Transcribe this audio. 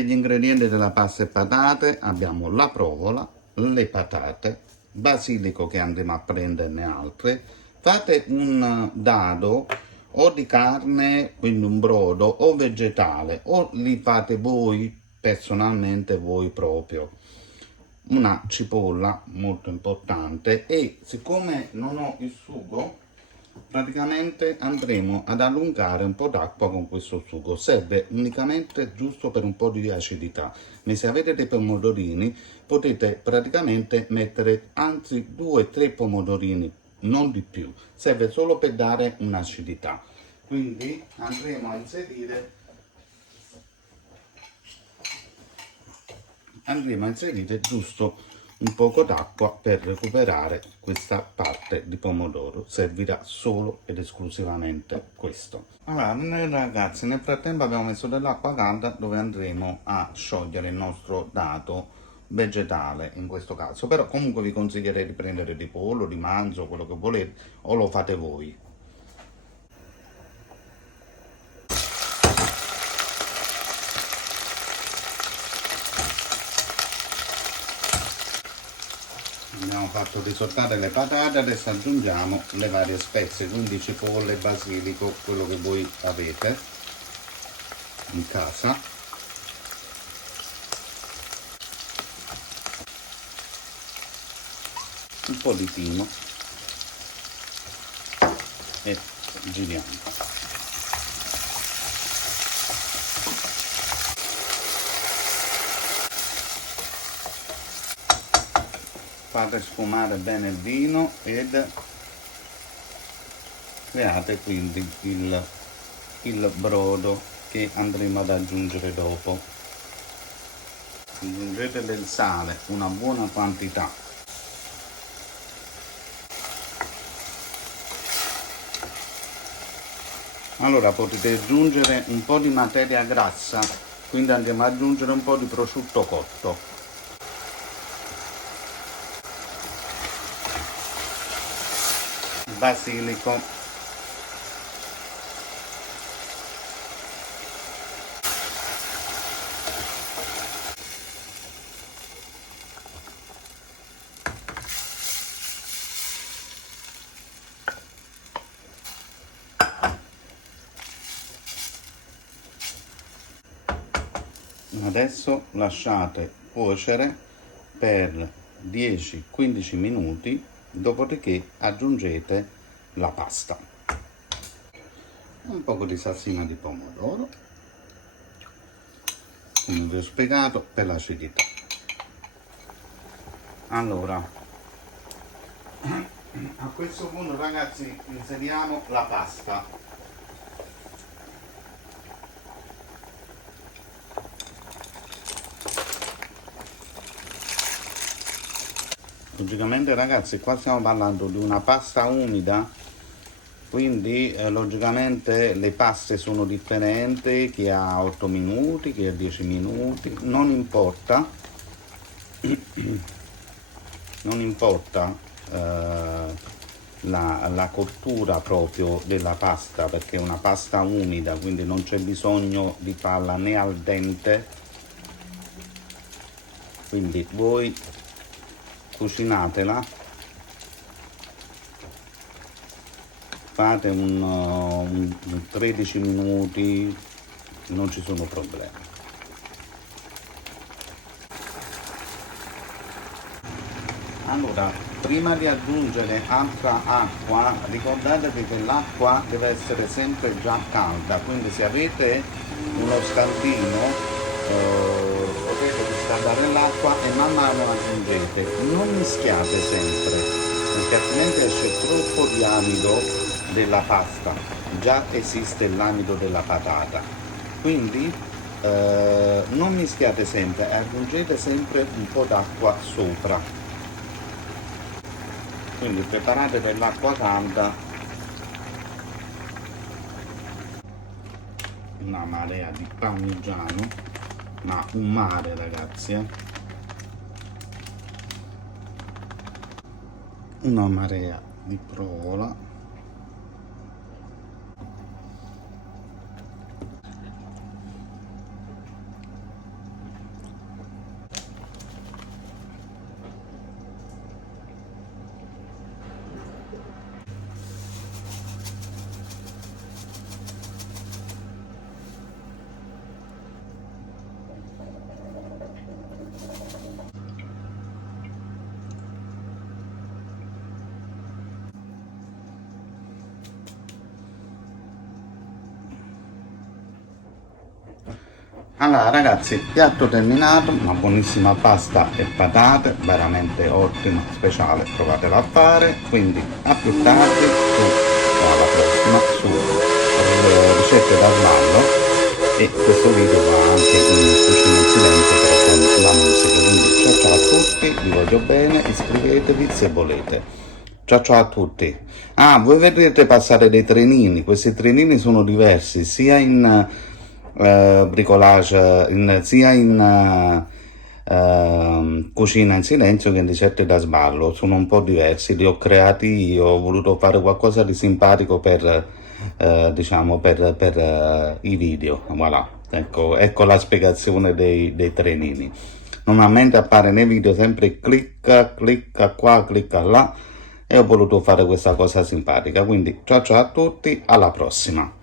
Per gli ingredienti della pasta e patate abbiamo la provola, le patate, basilico che andremo a prenderne altre. Fate un dado o di carne, quindi un brodo, o vegetale, o li fate voi personalmente, voi proprio. Una cipolla molto importante, e siccome non ho il sugo, praticamente andremo ad allungare un po' d'acqua con questo sugo. Serve unicamente giusto per un po' di acidità, ma se avete dei pomodorini potete praticamente mettere anzi 2-3 pomodorini, non di più. Serve solo per dare un'acidità. Quindi andremo a inserire giusto un poco d'acqua per recuperare questa parte di pomodoro. Servirà solo ed esclusivamente questo. Allora ragazzi, nel frattempo abbiamo messo dell'acqua calda dove andremo a sciogliere il nostro dato vegetale in questo caso, però comunque vi consiglierei di prendere di pollo, di manzo, quello che volete, o lo fate voi. Abbiamo fatto risottare le patate, adesso aggiungiamo le varie spezie, quindi cipolle, basilico, quello che voi avete in casa. Un po' di timo e giriamo. Fate sfumare bene il vino ed create quindi il brodo che andremo ad aggiungere dopo. Aggiungete del sale, una buona quantità. Allora potete aggiungere un po' di materia grassa, quindi andiamo ad aggiungere un po' di prosciutto cotto. Basilico, adesso lasciate cuocere per 10-15 minuti, dopodiché aggiungete la pasta, un po' di salsina di pomodoro, come vi ho spiegato, per l'acidità. Allora, a questo punto ragazzi inseriamo la pasta. Logicamente ragazzi qua stiamo parlando di una pasta umida, quindi logicamente le paste sono differenti, chi ha 8 minuti, chi ha 10 minuti, non importa, non importa la cottura proprio della pasta, perché è una pasta umida, quindi non c'è bisogno di farla né al dente, quindi voi cucinatela, fate un 13 minuti, non ci sono problemi. Allora, prima di aggiungere altra acqua, ricordatevi che l'acqua deve essere sempre già calda, quindi se avete uno scaldino potete riscaldare l'acqua e man mano aggiungete. Non mischiate sempre, perché altrimenti esce troppo di amido della pasta, già esiste l'amido della patata, quindi non mischiate sempre, aggiungete sempre un po' d'acqua sopra. Quindi preparate per l'acqua calda una marea di parmigiano, ma un mare ragazzi, una marea di provola, Allora ragazzi, piatto terminato, una buonissima pasta e patate, veramente ottima, speciale, provatela a fare, quindi a più tardi, alla prossima, su ricette da sballo, e questo video va anche in cucina in silenzio però con la musica, quindi ciao ciao a tutti, vi voglio bene, iscrivetevi se volete. Ciao ciao a tutti. Ah, voi vedrete passare dei trenini, questi trenini sono diversi, sia in bricolage, sia in cucina in silenzio che in ricette da sballo, sono un po' diversi, li ho creati io, ho voluto fare qualcosa di simpatico per, diciamo, per i video, voilà. Ecco la spiegazione dei trenini. Normalmente appare nei video sempre clicca qua, clicca là, e ho voluto fare questa cosa simpatica, quindi ciao ciao a tutti, alla prossima.